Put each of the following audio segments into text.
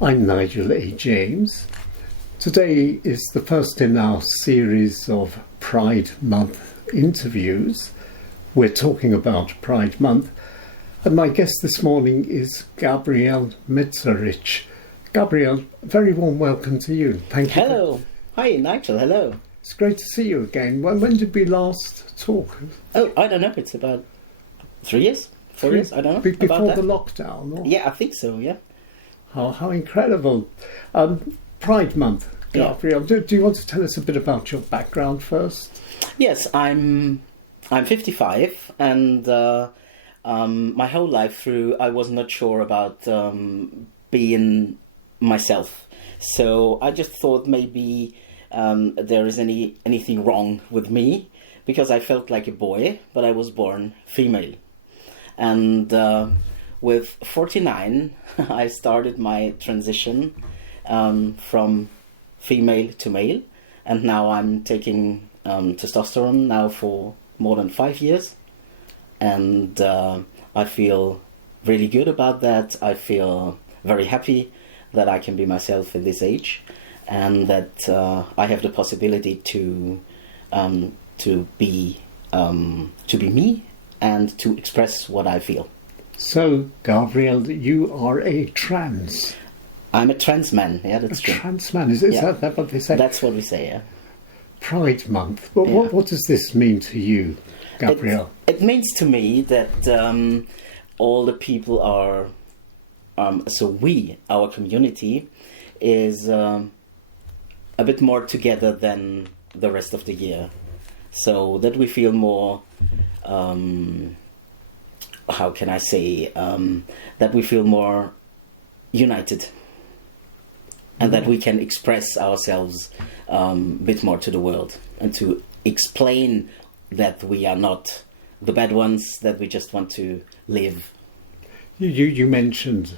I'm Nigel A. James. Today is the first in our series of Pride Month interviews. We're talking about Pride Month, and my guest this morning is Gabriel Meszarics. Gabriel, a very warm welcome to you. Thank you. Hello. Hi, Nigel. Hello. It's great to see you again. When did we last talk? Oh, I don't know. It's about 3 years? 4 years? I don't know. Before the lockdown? Or? Yeah, I think so, yeah. How incredible. Pride Month, Gabriel. Yeah. Do you want to tell us a bit about your background first? Yes, I'm 55, and my whole life through I was not sure about being myself. So I just thought maybe there is anything wrong with me, because I felt like a boy, but I was born female. And with 49, I started my transition from female to male, and now I'm taking testosterone now for more than 5 years, and I feel really good about that. I feel very happy that I can be myself in this age, and that I have the possibility to be me and to express what I feel. So, Gabriel, you are a trans. I'm a trans man. Yeah, that's true. Trans man. Is that what they say? That's what we say. Yeah. Pride Month. What does this mean to you, Gabriel? It means to me that all the people are. Our community, is a bit more together than the rest of the year. So that we feel more, how can I say, that we feel more united. And that we can express ourselves a bit more to the world. And to explain that we are not the bad ones, that we just want to live. You mentioned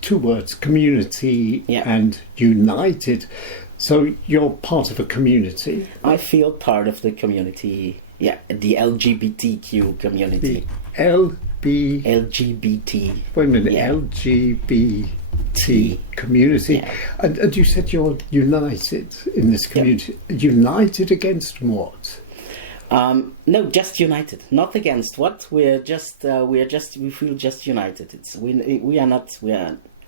two words, community and united. So you're part of a community? I feel part of the community, the LGBTQ community. LGBT. Wait a minute, LGBT community. Yeah. And you said you're united in this community. Yep. United against what? No, just united. Not against what. We feel just united. We are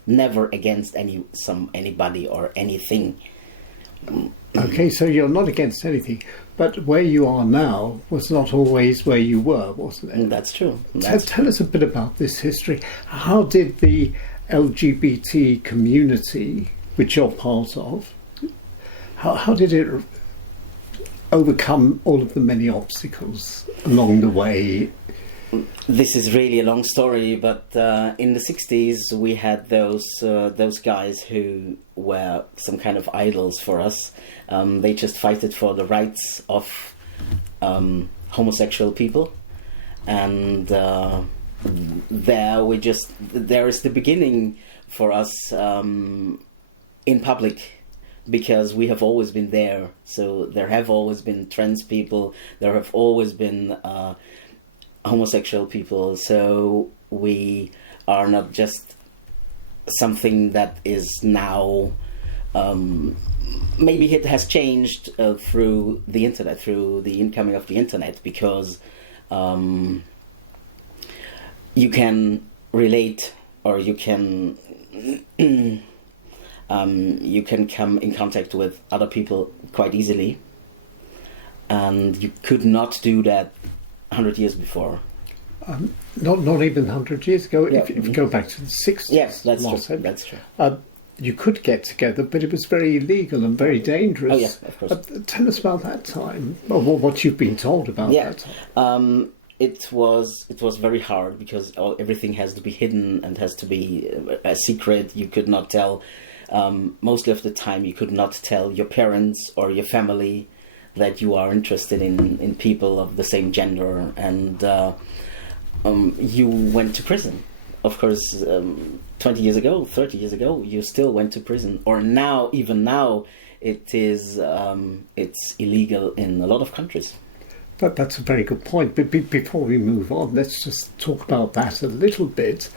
never against anybody or anything. Okay, so you're not against anything, but where you are now was not always where you were, wasn't it? That's true. Tell us a bit about this history. How did the LGBT community, which you're part of, how did it overcome all of the many obstacles along the way? This is really a long story, but in the 60s we had those guys who were some kind of idols for us. They just fighted for the rights of homosexual people, and there is the beginning for us in public. Because we have always been there, so there have always been trans people, there have always been homosexual people, so we are not just something that is now, maybe it has changed through the internet, through the incoming of the internet, because you can relate, or you can come in contact with other people quite easily, and you could not do that 100 years before. Not even 100 years ago. If you go back to the 60s. Yes, that's true. That's true. You could get together, but it was very illegal and very dangerous. Oh, yes, of course. Tell us about that time, or what you've been told about that time. It was very hard, because everything has to be hidden and has to be a secret. You could not tell. Most of the time you could not tell your parents or your family that you are interested in people of the same gender, and you went to prison. Of course, 20 years ago, 30 years ago, you still went to prison. Or now, even now, it's illegal in a lot of countries. That's a very good point. But before we move on, let's just talk about that a little bit.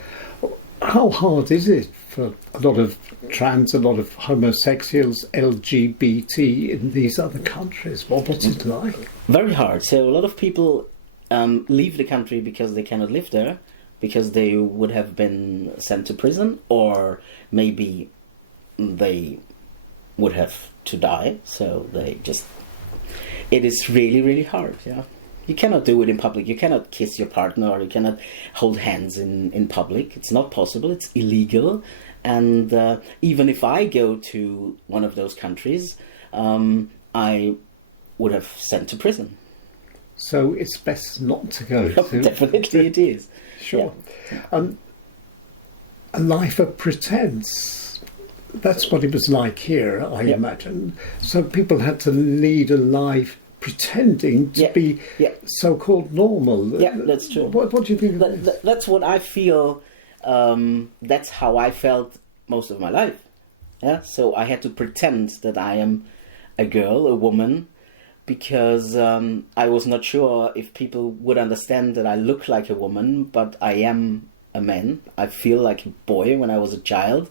How hard is it for a lot of trans, a lot of homosexuals, LGBT in these other countries? What's it like? Very hard. So a lot of people leave the country because they cannot live there, because they would have been sent to prison, or maybe they would have to die. So they just... It is really, really hard, yeah. You cannot do it in public. You cannot kiss your partner, or you cannot hold hands in public. It's not possible. It's illegal. And even if I go to one of those countries, I would have sent to prison. So it's best not to go to. Definitely it is. Sure. Yeah. A life of pretense. That's what it was like here, I imagine. So people had to lead a life pretending to be so-called normal. Yeah, that's true. What do you think of this? That's what I feel. That's how I felt most of my life. Yeah, so I had to pretend that I am a girl, a woman, because I was not sure if people would understand that I look like a woman, but I am a man. I feel like a boy when I was a child.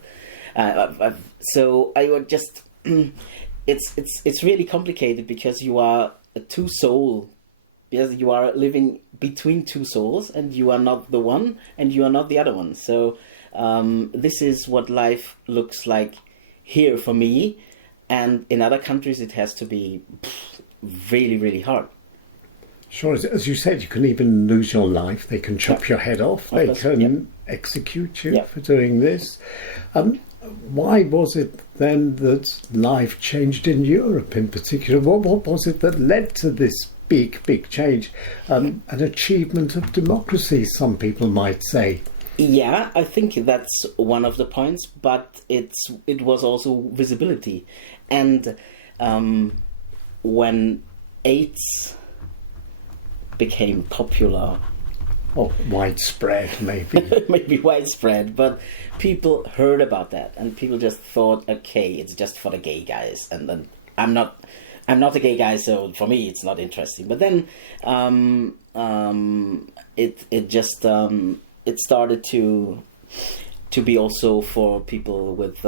So I would just... It's really complicated, because you are a two soul. Yes, you are living between two souls, and you are not the one, and you are not the other one. So this is what life looks like here for me, and in other countries it has to be really, really hard. Sure, as you said, you can even lose your life. They can chop your head off. They can execute you for doing this. Why was it then that life changed in Europe in particular? What was it that led to this big change? An achievement of democracy, some people might say. Yeah, I think that's one of the points, but it was also visibility. And when AIDS became popular... Or widespread, maybe. Maybe widespread, but people heard about that, and people just thought, okay, it's just for the gay guys, and then I'm not a gay guy, so for me it's not interesting. But then it started to be also for people with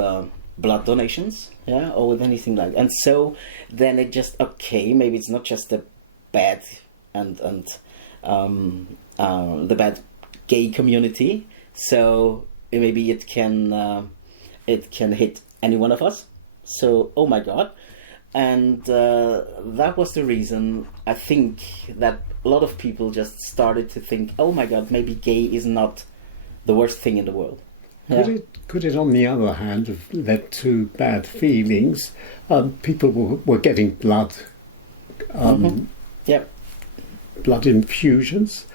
blood donations, or with anything like that. And so then it just, okay, maybe it's not just the bad and the bad gay community, so maybe it can hit any one of us. So, oh my God. And that was the reason, I think, that a lot of people just started to think, oh my God, maybe gay is not the worst thing in the world. Could it on the other hand have led to bad feelings? People were getting blood blood infusions.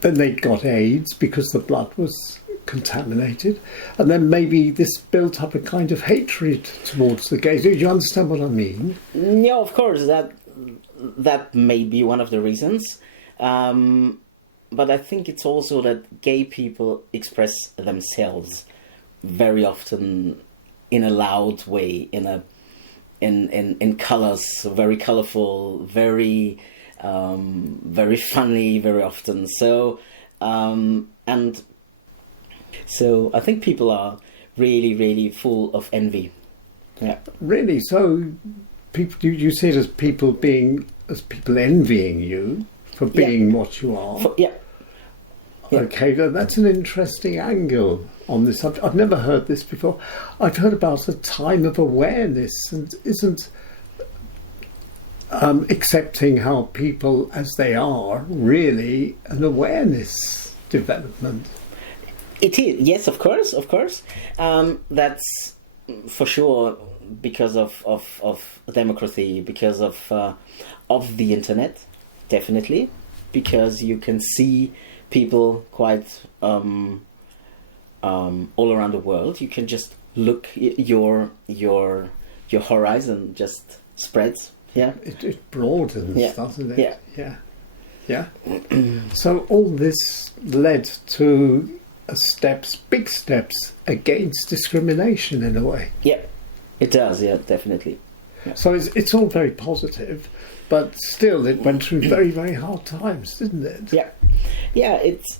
Then they got AIDS because the blood was contaminated, and then maybe this built up a kind of hatred towards the gays. Do you understand what I mean? Yeah, of course. That may be one of the reasons, but I think it's also that gay people express themselves very often in a loud way, in colors, very colorful, very funny, very often. So so I think people are really, really full of envy. Yeah. Really? So people, you see it as people envying you for being what you are? Okay, that's an interesting angle on this subject. I've never heard this before. I've heard about a time of awareness, and isn't accepting how people as they are really an awareness development? It is, yes, of course. That's for sure because of democracy, because of the internet, definitely, because you can see people quite all around the world. You can just look, your horizon just spreads. Yeah, it broadens, doesn't it? Yeah. So all this led to big steps against discrimination in a way. Yeah, it does. Yeah, definitely. Yeah. So it's all very positive. but still, it went through very, very hard times, didn't it? Yeah. It's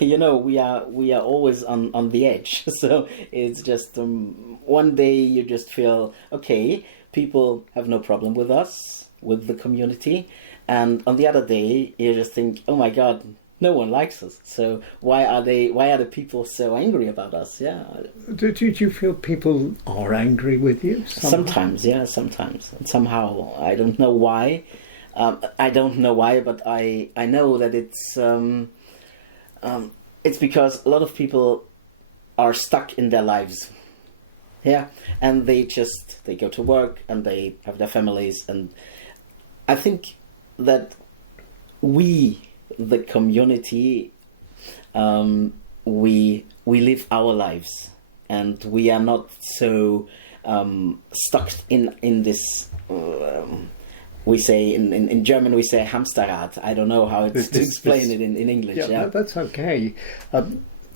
you know, we are always on the edge. So it's just one day you just feel okay, people have no problem with us, with the community, and on the other day you just think, oh my God, no one likes us. So why are the people so angry about us? Yeah. Do you feel people are angry with you? Sometimes, yeah, sometimes. And somehow, I don't know why. But I know that it's because a lot of people are stuck in their lives. Yeah, and they go to work and they have their families, and I think that we, the community, we live our lives, and we are not so stuck in this. We say in German we say Hamsterrad. I don't know how to explain it in English. Yeah, that's okay.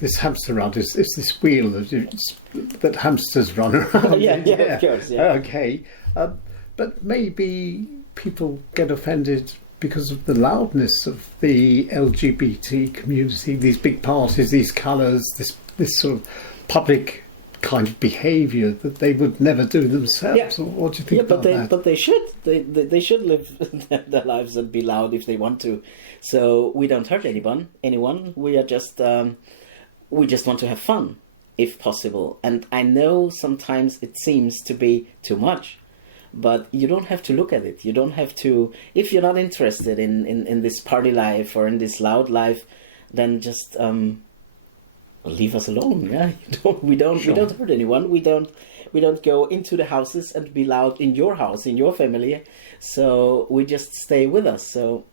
This Hamsterrad is this wheel that hamsters run around. yeah, of course. Yeah. Okay, but maybe people get offended because of the loudness of the LGBT community, these big parties, these colours, this sort of public kind of behaviour that they would never do themselves. Yeah. What do you think about that? But they should. They should live their lives and be loud if they want to. So we don't hurt anyone. We are just we just want to have fun, if possible. And I know sometimes it seems to be too much. But you don't have to look at it. You don't have to. If you're not interested in this party life or in this loud life, then just leave us alone. Yeah, we don't hurt anyone. We don't go into the houses and be loud in your house, in your family. So we just stay with us. So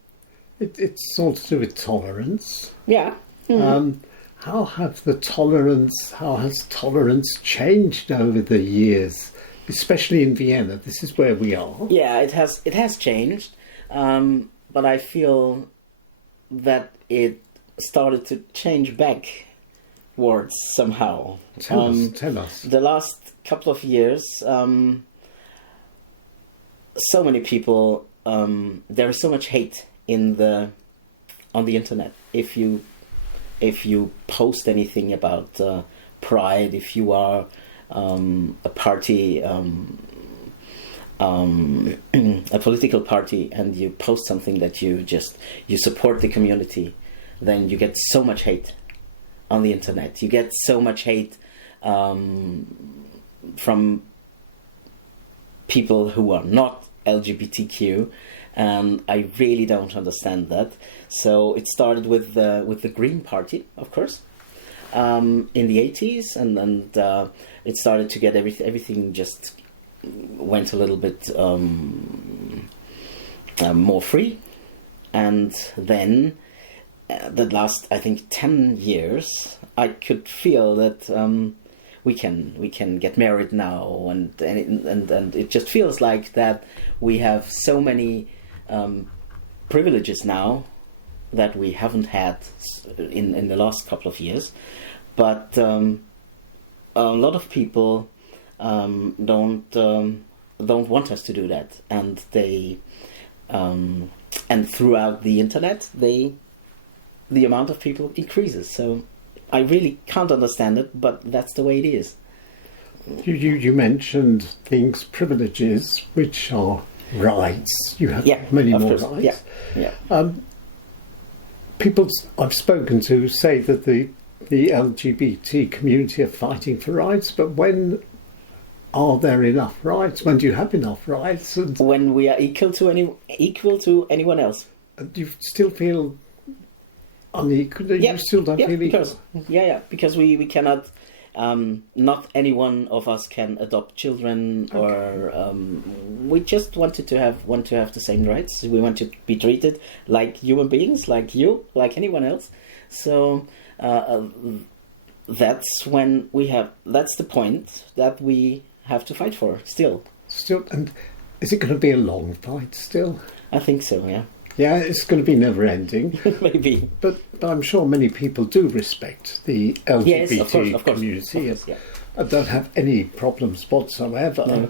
it's all to do with tolerance. Yeah. Mm-hmm. How has tolerance changed over the years? Especially in Vienna, this is where we are. Yeah, it has changed, but I feel that it started to change backwards somehow. Tell us. The last couple of years, so many people. There is so much hate on the internet. If you post anything about pride, if you are a party, a political party, and you post something that you support the community, then you get so much hate on the internet. You get so much hate from people who are not LGBTQ, and I really don't understand that. So it started with the Green Party, of course, in the 80s, and it started to get everything just went a little bit more free, and then the last, I think, 10 years, I could feel that we can get married now, and it just feels like that we have so many privileges now that we haven't had in the last couple of years, but a lot of people don't want us to do that, and they and throughout the internet, the amount of people increases. So I really can't understand it, but that's the way it is. You mentioned things, privileges, which are rights. You have many more rights. Yeah. People I've spoken to say that the LGBT community are fighting for rights, but when are there enough rights? When do you have enough rights? And when we are equal to anyone else. Do you still feel unequal? You still don't feel equal? Because we cannot. Not any one of us can adopt children, or we just want to have the same rights. We want to be treated like human beings, like you, like anyone else. So that's the point that we have to fight for still. And is it going to be a long fight still? I think so. Yeah. Yeah, it's going to be never ending. Maybe. But I'm sure many people do respect the LGBT community of course, and don't have any problems whatsoever.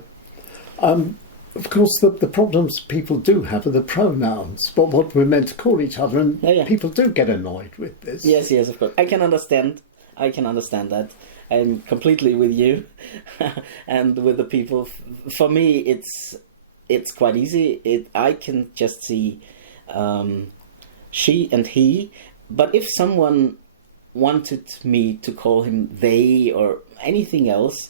No. of course, the problems people do have are the pronouns, what we're meant to call each other, and people do get annoyed with this. Yes, of course. I can understand that. I'm completely with you and with the people. For me, it's quite easy. I can just see she and he. But if someone wanted me to call him they or anything else,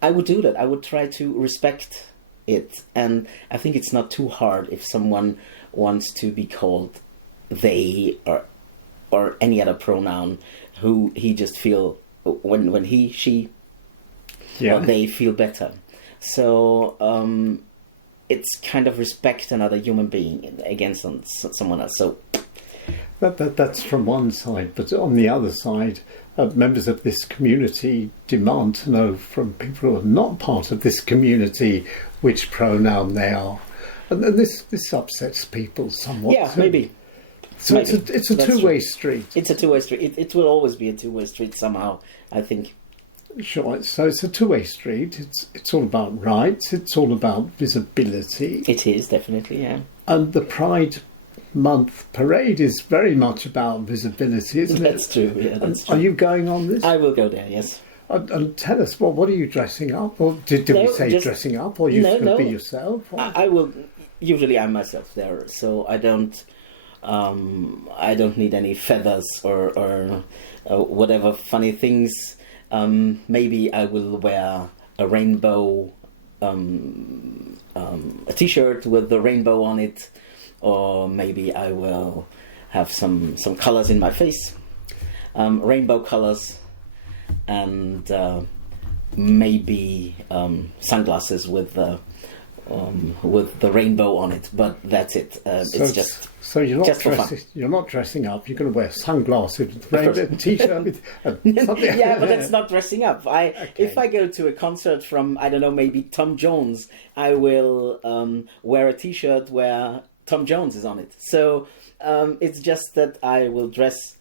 I would do that. I would try to respect it. And I think it's not too hard if someone wants to be called they or any other pronoun who he just feel when he, she, or they feel better. So it's kind of respect another human being against someone else. So that's from one side, but on the other side, members of this community demand to know from people who are not part of this community which pronoun they are, and this upsets people somewhat. Yeah, maybe. So maybe. it's a two-way street. It's a two-way street. It will always be a two-way street somehow, I think. Sure. So it's a two-way street. It's all about rights. It's all about visibility. It is, definitely, yeah. And the Pride Month parade is very much about visibility, isn't it? That's true, yeah, that's true. Are you going on this? I will go there, yes. And tell us, what are you dressing up? Or did we say dressing up? Or you going to be yourself? I will. Usually I'm myself there, so I don't need any feathers or whatever funny things. Maybe I will wear a rainbow, a t-shirt with the rainbow on it, or maybe I will have some colors in my face, rainbow colors, and maybe sunglasses with the rainbow on it. But that's it. It's just. So you're not dressing up. You're going to wear sunglasses, a t-shirt with something. Yeah, but that's not dressing up. If I go to a concert from, I don't know, maybe Tom Jones, I will wear a t-shirt where Tom Jones is on it. So it's just that I will dress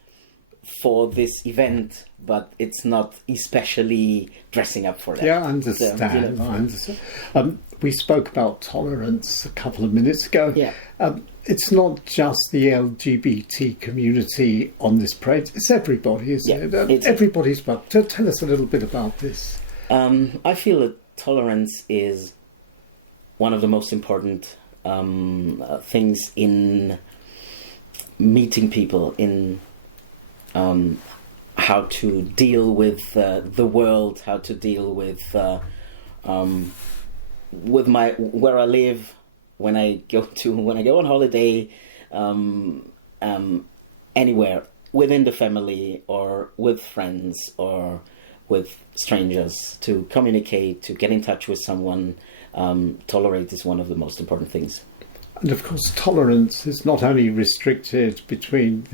for this event, but it's not especially dressing up for that. Yeah, I understand. So, I understand. We spoke about tolerance a couple of minutes ago. Yeah. It's not just the LGBT community on this parade, it's everybody, isn't it? Everybody's part. Tell us a little bit about this. I feel that tolerance is one of the most important things in meeting people, in how to deal with the world, how to deal with where I live, when I go on holiday, anywhere within the family or with friends or with strangers, to communicate, to get in touch with someone. Tolerate is one of the most important things. And of course, tolerance is not only restricted between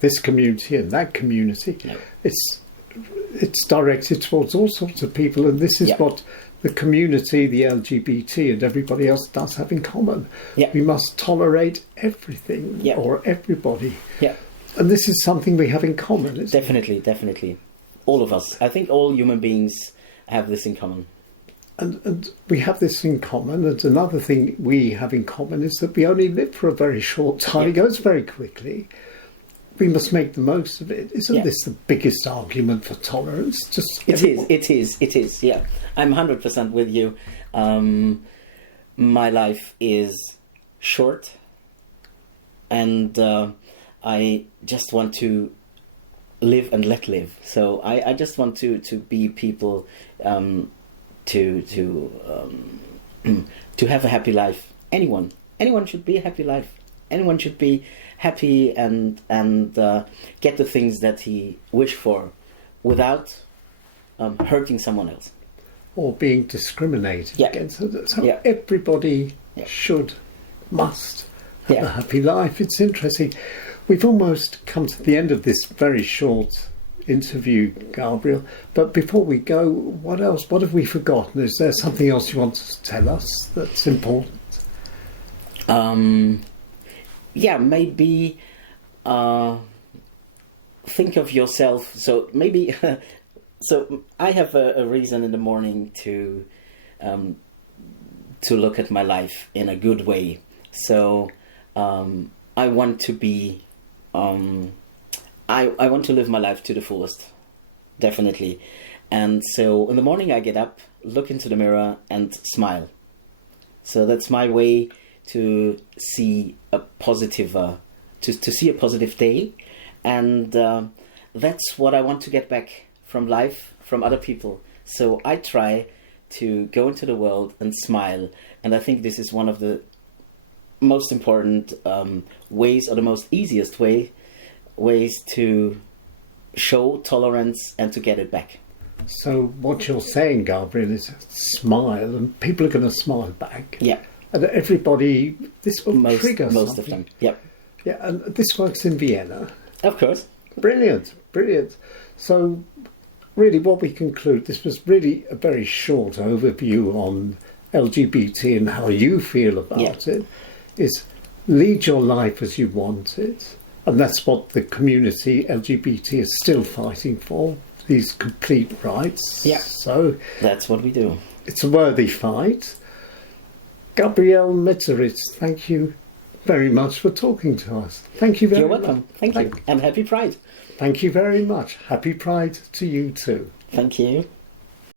this community and that community. No. It's directed towards all sorts of people, and this is what the community, the LGBT, and everybody else does have in common. Yeah. We must tolerate everything or everybody. Yeah. And this is something we have in common, isn't it? Definitely. All of us. I think all human beings have this in common. And we have this in common. And another thing we have in common is that we only live for a very short time. It goes very quickly. We must make the most of it. Isn't this the biggest argument for tolerance? It is. Yeah, I'm 100% with you. My life is short, and I just want to live and let live. So I just want to be people, to have a happy life. Anyone should be a happy life. Anyone should be happy and get the things that he wish for without hurting someone else or being discriminated against. So everybody must have a happy life. It's interesting. We've almost come to the end of this very short interview, Gabriel, but before we go, what have we forgotten? Is there something else you want to tell us that's important? Maybe think of yourself. So maybe, so I have a reason in the morning to to look at my life in a good way. So I want to be, I want to live my life to the fullest, definitely. And so in the morning I get up, look into the mirror and smile. So that's my way to see a positive, to see a positive day. And that's what I want to get back from life, from other people. So I try to go into the world and smile. And I think this is one of the most important ways, or the most easiest ways to show tolerance and to get it back. So what you're saying, Gabriel, is smile, and people are going to smile back. Yeah. And everybody, this will trigger most something. of them. Yep. Yeah, and this works in Vienna. Of course. Brilliant, brilliant. So really what we conclude, this was really a very short overview on LGBT and how you feel about it, is lead your life as you want it. And that's what the community LGBT is still fighting for, these complete rights. Yeah. So that's what we do. It's a worthy fight. Gabriel Meszarics, thank you very much for talking to us. Thank you very much. You're welcome. Thank you. And happy Pride. Thank you very much. Happy Pride to you too. Thank you.